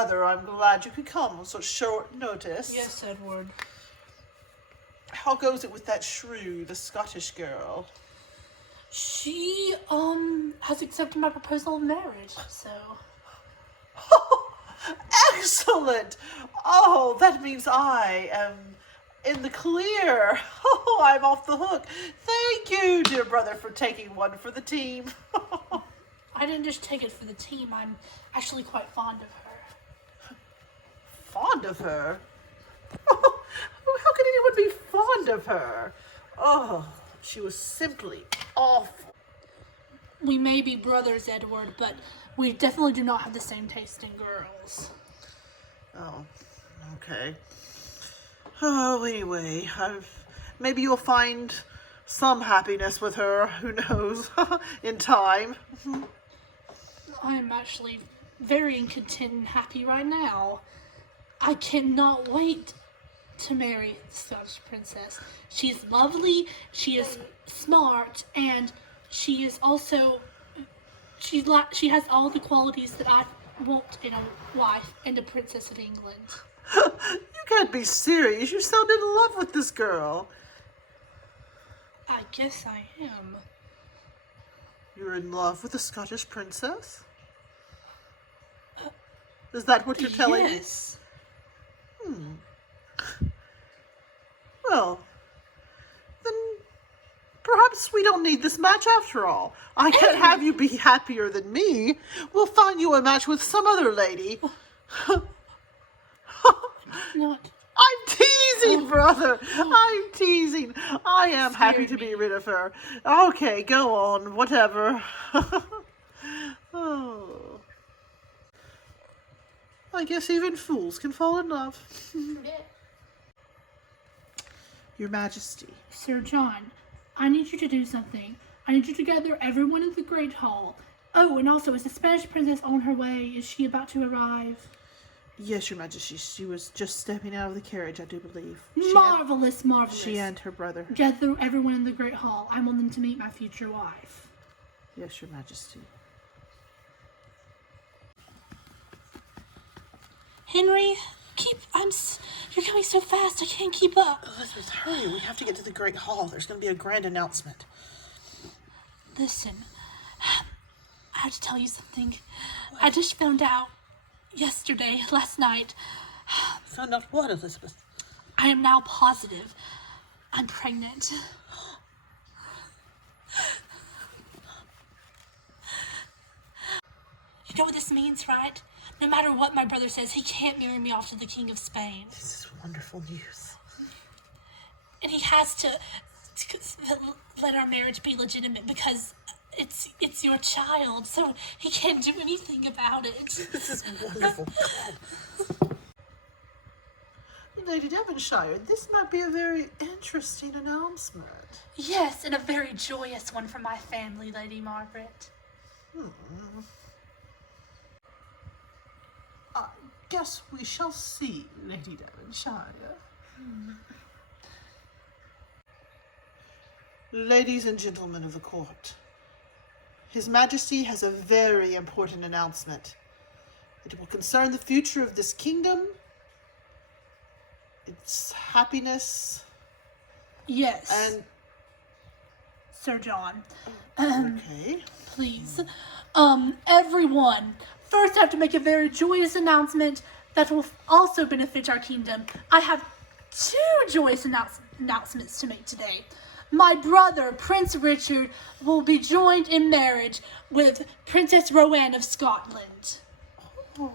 brother, I'm glad you could come on such short notice. Yes, Edward. How goes it with that shrew, the Scottish girl? She, has accepted my proposal of marriage, so... Excellent! Oh, that means I am in the clear. Oh, I'm off the hook. Thank you, dear brother, for taking one for the team. I didn't just take it for the team. I'm actually quite fond of her. Fond of her? Oh, how could anyone be fond of her? Oh, she was simply awful. We may be brothers, Edward, but we definitely do not have the same taste in girls. Oh, okay. Oh, anyway, maybe you'll find some happiness with her, who knows, in time. I'm actually very content and happy right now. I cannot wait to marry the Scottish princess. She's lovely, she is smart, and she is also... She has all the qualities that I want in a wife and a princess of England. You can't be serious. You sound in love with this girl. I guess I am. You're in love with the Scottish princess? Is that what you're telling me? Yes. Well, then perhaps we don't need this match after all. I can't have you be happier than me. We'll find you a match with some other lady. Not. I'm teasing, brother. I'm teasing. I am happy to be rid of her. Okay, go on. Whatever. Oh. I guess even fools can fall in love. Your Majesty. Sir John, I need you to do something. I need you to gather everyone in the Great Hall. Oh, and also, is the Spanish princess on her way? Is she about to arrive? Yes, Your Majesty. She was just stepping out of the carriage, I do believe. Marvelous. She and her brother. Gather everyone in the Great Hall. I want them to meet my future wife. Yes, Your Majesty. Henry, you're going so fast, I can't keep up. Elizabeth, hurry. We have to get to the Great Hall. There's going to be a grand announcement. Listen, I have to tell you something. What? I just found out last night. Found out what, Elizabeth? I am now positive. I'm pregnant. You know what this means, right? No matter what my brother says, he can't marry me off to the King of Spain. This is wonderful news. And he has to let our marriage be legitimate because it's your child, so he can't do anything about it. This is wonderful. Lady Devonshire, this might be a very interesting announcement. Yes, and a very joyous one for my family, Lady Margaret. I guess we shall see, Lady Devonshire. Ladies and gentlemen of the court, His Majesty has a very important announcement. It will concern the future of this kingdom, its happiness. Yes. And Sir John. okay. Please. Everyone. First, I have to make a very joyous announcement that will also benefit our kingdom. I have two joyous announcements to make today. My brother, Prince Richard, will be joined in marriage with Princess Roanne of Scotland. Oh.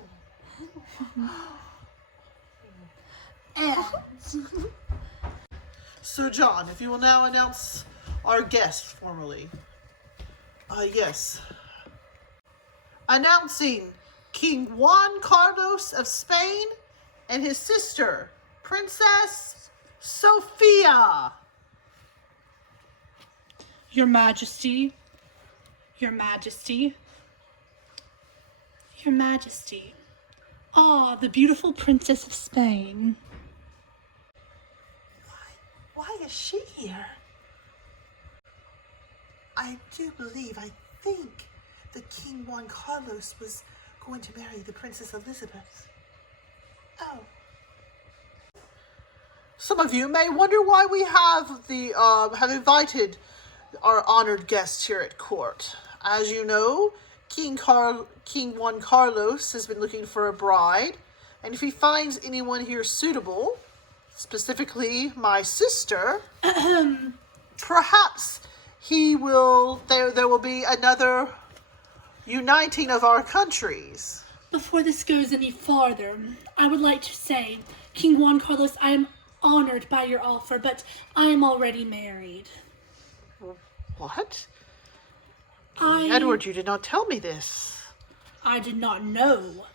And Sir John, if you will now announce our guest formally. Yes. Announcing King Juan Carlos of Spain and his sister, Princess Sofia. Your Majesty, Your Majesty, Your Majesty. Ah, the beautiful Princess of Spain. Why is she here? I think the King Juan Carlos was going to marry the Princess Elizabeth. Oh. Some of you may wonder why we have invited our honored guests here at court. As you know, King Juan Carlos has been looking for a bride, and if he finds anyone here suitable, specifically my sister, perhaps there will be another uniting of our countries. Before this goes any farther, I would like to say, King Juan Carlos, I am honored by your offer, but I am already married. What? Edward, you did not tell me this. I did not know.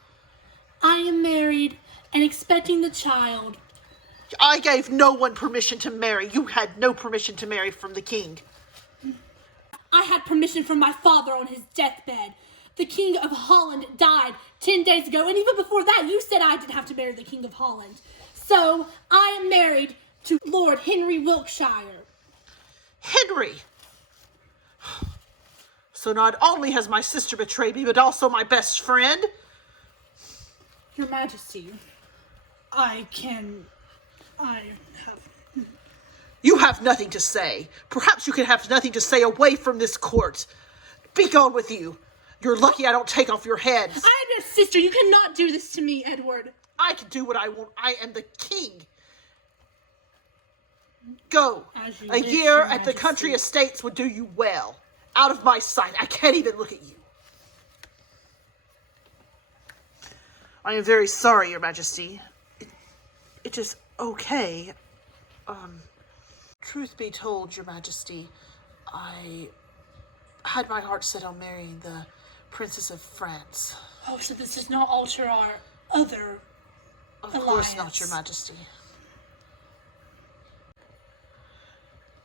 I am married and expecting the child. I gave no one permission to marry. You had no permission to marry from the king. I had permission from my father on his deathbed. The King of Holland died 10 days ago, and even before that, you said I didn't have to marry the King of Holland. So, I am married to Lord Henry Wiltshire. Henry! So not only has my sister betrayed me, but also my best friend? Your Majesty, I have... You have nothing to say. Perhaps you can have nothing to say away from this court. Be gone with you. You're lucky I don't take off your heads. I am your sister. You cannot do this to me, Edward. I can do what I want. I am the king. Go. A year at the country estates would do you well. Out of my sight. I can't even look at you. I am very sorry, Your Majesty. It is okay. Truth be told, Your Majesty, I had my heart set on marrying the Princess of France. Oh, so this does not alter our other Of alliance. course not, Your Majesty.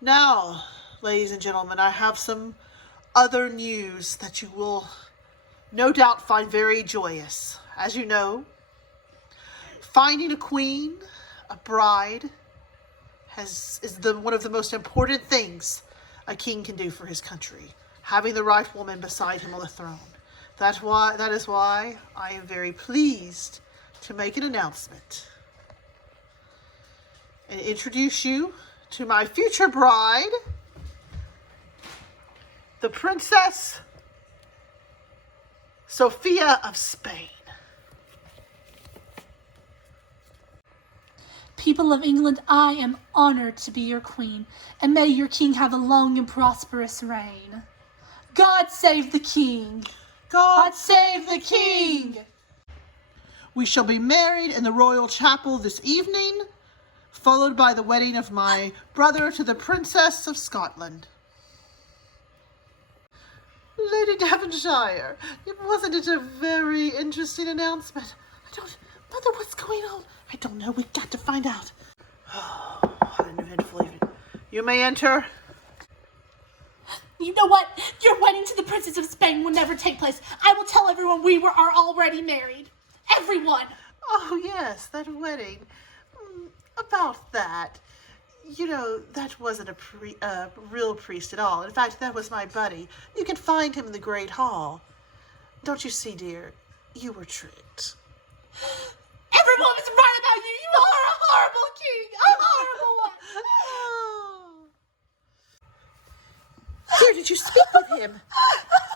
Now, ladies and gentlemen, I have some other news that you will no doubt find very joyous. As you know, finding a queen, a bride, is one of the most important things a king can do for his country. Having the right woman beside him on the throne. That is why I am very pleased to make an announcement and introduce you to my future bride, the Princess Sofia of Spain. People of England, I am honored to be your queen, and may your king have a long and prosperous reign. God save the king! God save the king! We shall be married in the royal chapel this evening, followed by the wedding of my brother to the Princess of Scotland. Lady Devonshire, wasn't it a very interesting announcement? Mother, what's going on? I don't know. We've got to find out. Oh, what an eventful evening. You may enter. You know what? Your wedding to the Princess of Spain will never take place. I will tell everyone we are already married. Everyone! Oh, yes, that wedding. About that. You know, that wasn't a real priest at all. In fact, that was my buddy. You can find him in the Great Hall. Don't you see, dear? You were tricked. Everyone was right about you. You are a horrible king. A horrible one. Dear, did you speak with him?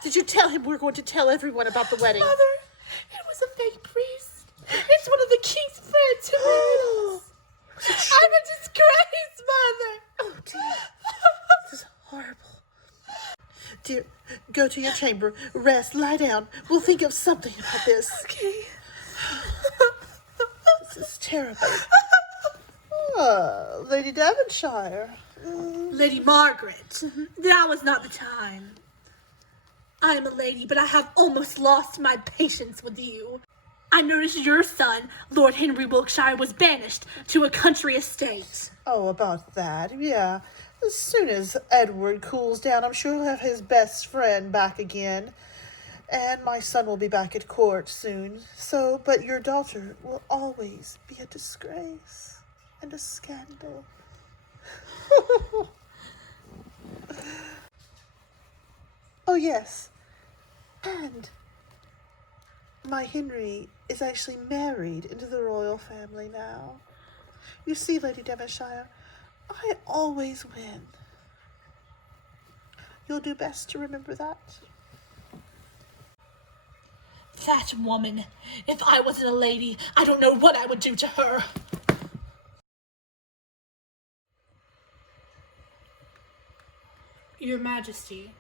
Did you tell him we're going to tell everyone about the wedding? Mother, it was a fake priest. It's one of the king's friends who married us. I'm a disgrace, Mother. Oh, dear. This is horrible. Dear, go to your chamber. Rest. Lie down. We'll think of something about this. Okay. This is terrible. Oh, Lady Devonshire. Lady Margaret, now is not the time. I am a lady, but I have almost lost my patience with you. I noticed your son, Lord Henry Wiltshire, was banished to a country estate. Oh, about that, yeah. As soon as Edward cools down, I'm sure he'll have his best friend back again. And my son will be back at court soon. But your daughter will always be a disgrace and a scandal. Oh, yes. And my Henry is actually married into the royal family now. You see, Lady Devonshire, I always win. You'll do best to remember that. That woman. If I wasn't a lady, I don't know what I would do to her. Your Majesty,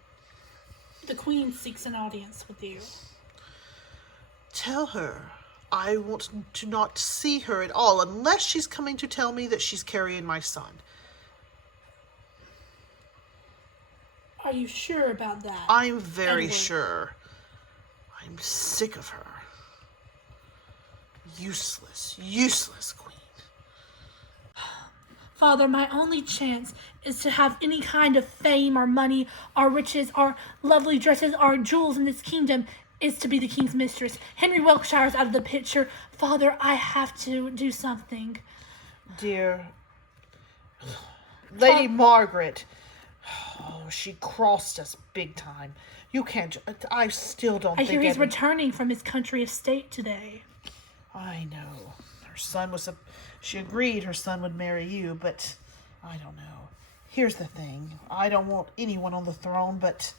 the Queen seeks an audience with you. Tell her I want to not see her at all unless she's coming to tell me that she's carrying my son. Are you sure about that? I'm very Edward? sure. I'm sick of her. Useless queen. Father, my only chance is to have any kind of fame or money or riches or lovely dresses or jewels in this kingdom is to be the king's mistress. Henry Wiltshire's out of the picture. Father, I have to do something. Dear Lady Margaret, oh, she crossed us big time. You can't, I still don't I think hear he's returning from his country estate today. I know. Her son was she agreed her son would marry you, but I don't know. Here's the thing. I don't want anyone on the throne, but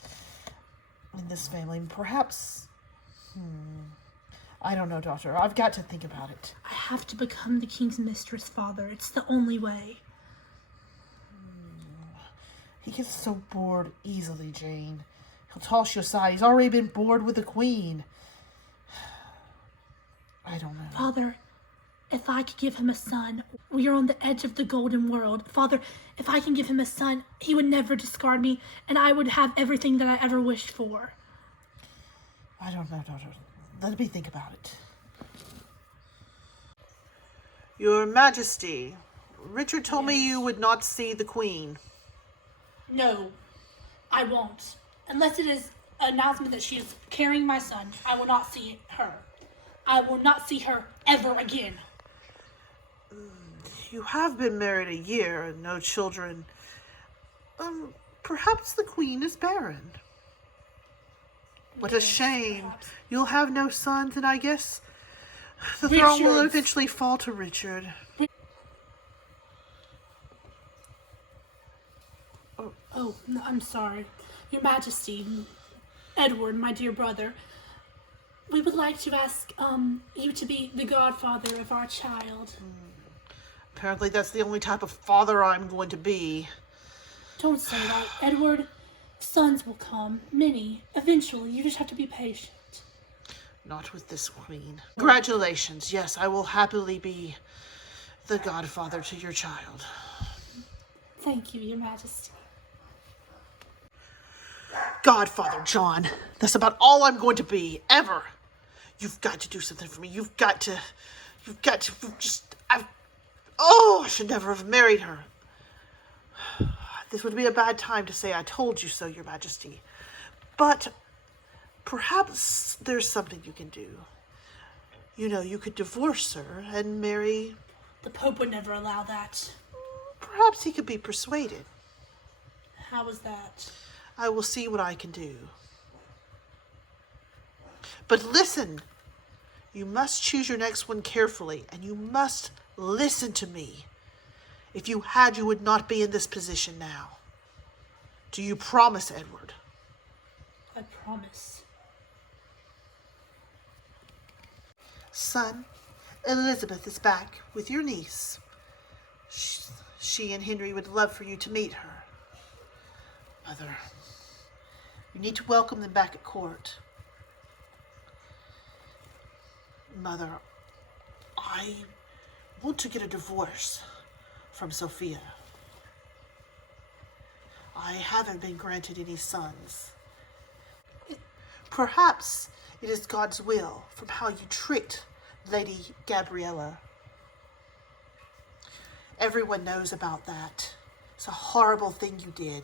in this family, perhaps, I don't know, daughter. I've got to think about it. I have to become the king's mistress, Father. It's the only way. He gets so bored easily, Jane. He'll toss you aside. He's already been bored with the queen. I don't know. Father, if I could give him a son, we are on the edge of the golden world. Father, if I can give him a son, he would never discard me, and I would have everything that I ever wished for. I don't know, daughter. Let me think about it. Your Majesty, Richard told me you would not see the queen. No, I won't. Unless it is an announcement that she is carrying my son, I will not see her. I will not see her ever again. You have been married a year and no children. Perhaps the queen is barren. What a shame. Perhaps. You'll have no sons, and I guess the throne will eventually fall to Richard. Oh, no, I'm sorry. Your Majesty, Edward, my dear brother, we would like to ask you to be the godfather of our child. Apparently that's the only type of father I'm going to be. Don't say that, Edward. Sons will come, many, eventually. You just have to be patient. Not with this queen. Congratulations. Yes, I will happily be the godfather to your child. Thank you, Your Majesty. Godfather John. That's about all I'm going to be, ever. You've got to do something for me. I should never have married her. This would be a bad time to say I told you so, Your Majesty. But perhaps there's something you can do. You know, you could divorce her and marry... The Pope would never allow that. Perhaps he could be persuaded. How is that? I will see what I can do. But listen, you must choose your next one carefully, and you must listen to me. If you had, you would not be in this position now. Do you promise, Edward? I promise. Son, Elizabeth is back with your niece. She and Henry would love for you to meet her. Mother, you need to welcome them back at court. Mother, I want to get a divorce from Sofia. I haven't been granted any sons. Perhaps it is God's will from how you tricked Lady Gabriella. Everyone knows about that. It's a horrible thing you did.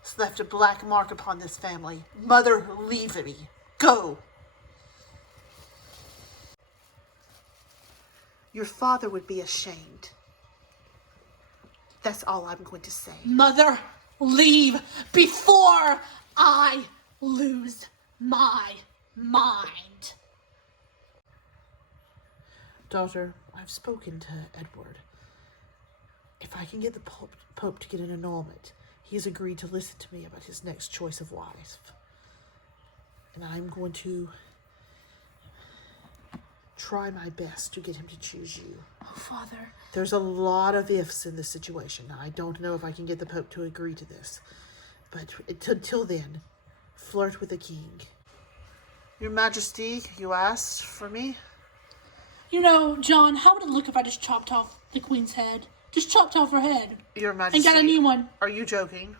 It's left a black mark upon this family. Mother, leave me. Go. Your father would be ashamed. That's all I'm going to say. Mother, leave before I lose my mind. Daughter, I've spoken to Edward. If I can get the Pope to get an annulment, he has agreed to listen to me about his next choice of wife. And I'm going to try my best to get him to choose you. Oh, Father. There's a lot of ifs in this situation. I don't know if I can get the Pope to agree to this. But until then, flirt with the king. Your Majesty, you asked for me? You know, John, how would it look if I just chopped off the Queen's head? Just chopped off her head. Your Majesty. And got a new one. Are you joking?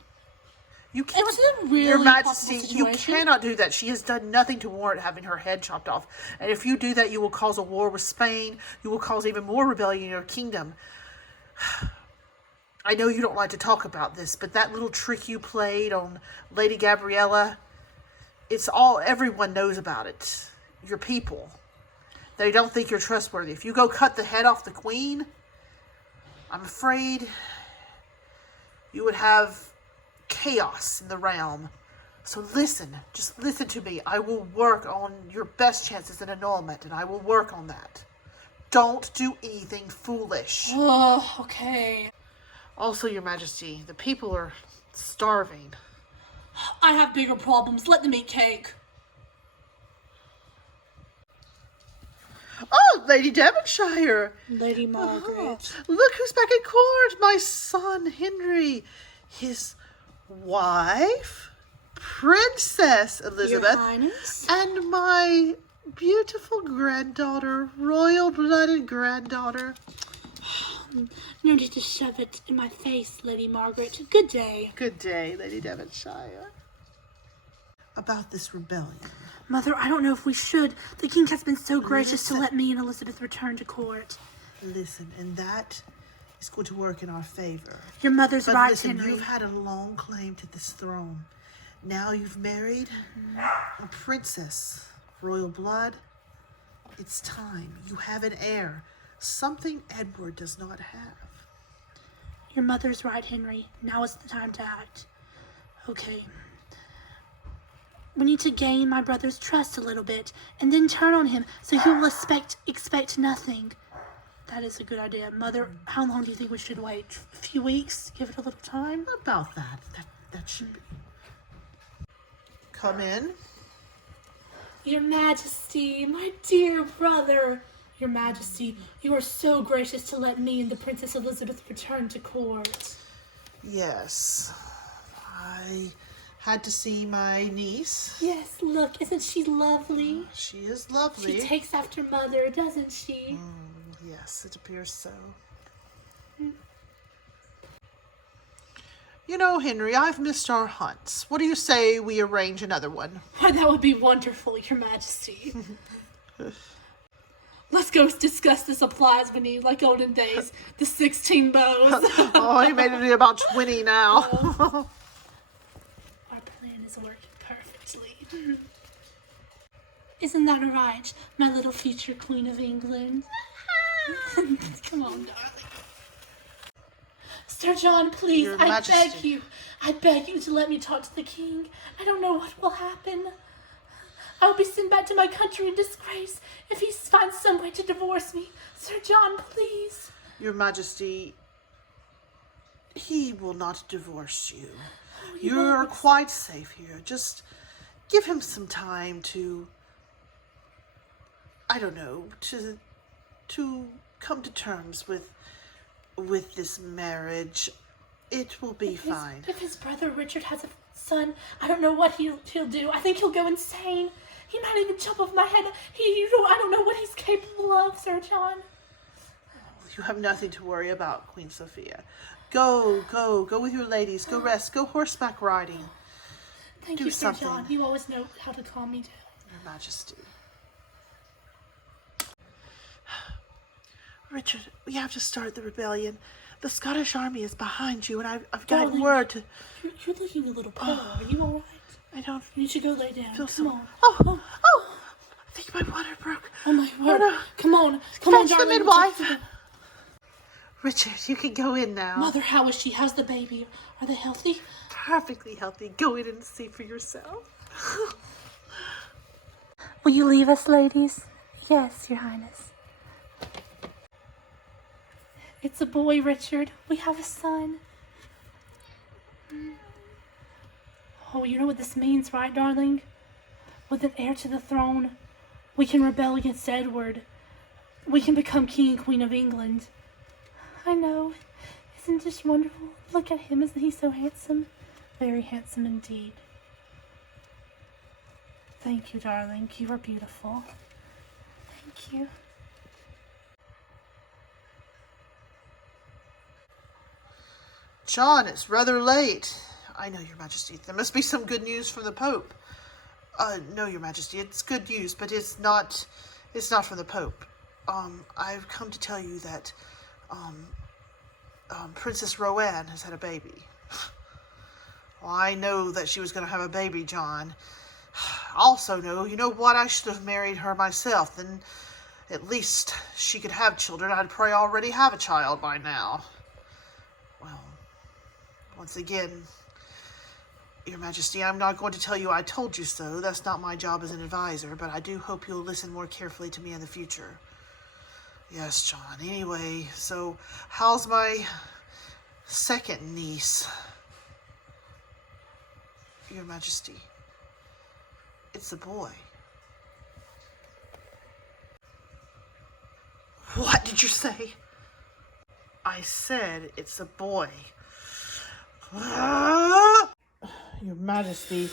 You can't. It was a really Your Majesty, situation. You cannot do that. She has done nothing to warrant having her head chopped off. And if you do that, you will cause a war with Spain. You will cause even more rebellion in your kingdom. I know you don't like to talk about this, but that little trick you played on Lady Gabriella, everyone knows about it. Your people. They don't think you're trustworthy. If you go cut the head off the Queen, I'm afraid you would have chaos in the realm. So listen, just listen to me. I will work on your best chances in annulment, and I will work on that. Don't do anything foolish. Oh, okay. Also, Your Majesty, the people are starving. I have bigger problems. Let them eat cake. Oh, Lady Devonshire. Lady Margaret. Look who's back at court. My son, Henry. His wife, Princess Elizabeth. Your Highness. And my beautiful granddaughter, royal-blooded granddaughter. No need to shove it in my face, Lady Margaret. Good day. Good day, Lady Devonshire. About this rebellion. Mother, I don't know if we should. The king has been so gracious to let me and Elizabeth return to court. Listen, and that is going to work in our favor. Your mother's but right, listen, Henry. You've had a long claim to this throne. Now you've married a princess, royal blood. It's time. You have an heir. Something Edward does not have. Your mother's right, Henry. Now is the time to act. Okay. We need to gain my brother's trust a little bit, and then turn on him, so he will expect nothing. That is a good idea. Mother, how long do you think we should wait? A few weeks? Give it a little time? About that. That should be. Come in. Your Majesty, my dear brother. Your Majesty, you are so gracious to let me and the Princess Elizabeth return to court. Yes. I had to see my niece. Yes, look, isn't she lovely? She is lovely. She takes after Mother, doesn't she? Yes, it appears so. You know, Henry, I've missed our hunts. What do you say we arrange another one? Why, that would be wonderful, Your Majesty. Let's go discuss the supplies we need, like olden days. The 16 bows. Oh, he made it about 20 now. Our plan is working perfectly. Isn't that right, my little future Queen of England? Come on, darling. Sir John, please, Your I Majesty. beg you to let me talk to the king. I don't know what will happen. I will be sent back to my country in disgrace if he finds some way to divorce me. Sir John, please. Your Majesty, he will not divorce you. Oh, You're quite safe here. Just give him some time to, I don't know, to come to terms with this marriage. It will be fine. If his brother Richard has a son, I don't know what he'll do. I think he'll go insane. He might even chop off my head. I don't know what he's capable of, Sir John. You have nothing to worry about, Queen Sofia. Go with your ladies. Go rest. Go horseback riding. Thank Do you, Sir something. John. You always know how to calm me down. Your Majesty. Richard, we have to start the rebellion. The Scottish army is behind you, and I've got Darling, word to... You're looking a little pale. Are you all right? I don't You should go lay down. feel Come so... on. Oh! I think my water broke. Oh my word. no. Come on, Fetch the darling. midwife. Richard, you can go in now. Mother, how is she? How's the baby? Are they healthy? Perfectly healthy. Go in and see for yourself. Will you leave us, ladies? Yes, Your Highness. It's a boy, Richard. We have a son. Oh, you know what this means, right, darling? With an heir to the throne, we can rebel against Edward. We can become King and Queen of England. I know. Isn't this wonderful? Look at him. Isn't he so handsome? Very handsome indeed. Thank you, darling. You are beautiful. Thank you. John, it's rather late. I know, Your Majesty. There must be some good news from the Pope. No, Your Majesty. It's good news, but it's not from the Pope. I've come to tell you that, Princess Rowan has had a baby. Well, I know that she was going to have a baby, John. Also know, you know what, I should have married her myself. Then at least she could have children. I'd probably already have a child by now. Well, once again, Your Majesty, I'm not going to tell you I told you so. That's not my job as an advisor, but I do hope you'll listen more carefully to me in the future. Yes, John. Anyway, so how's my second niece? Your Majesty, it's a boy. What did you say? I said it's a boy. Your Majesty.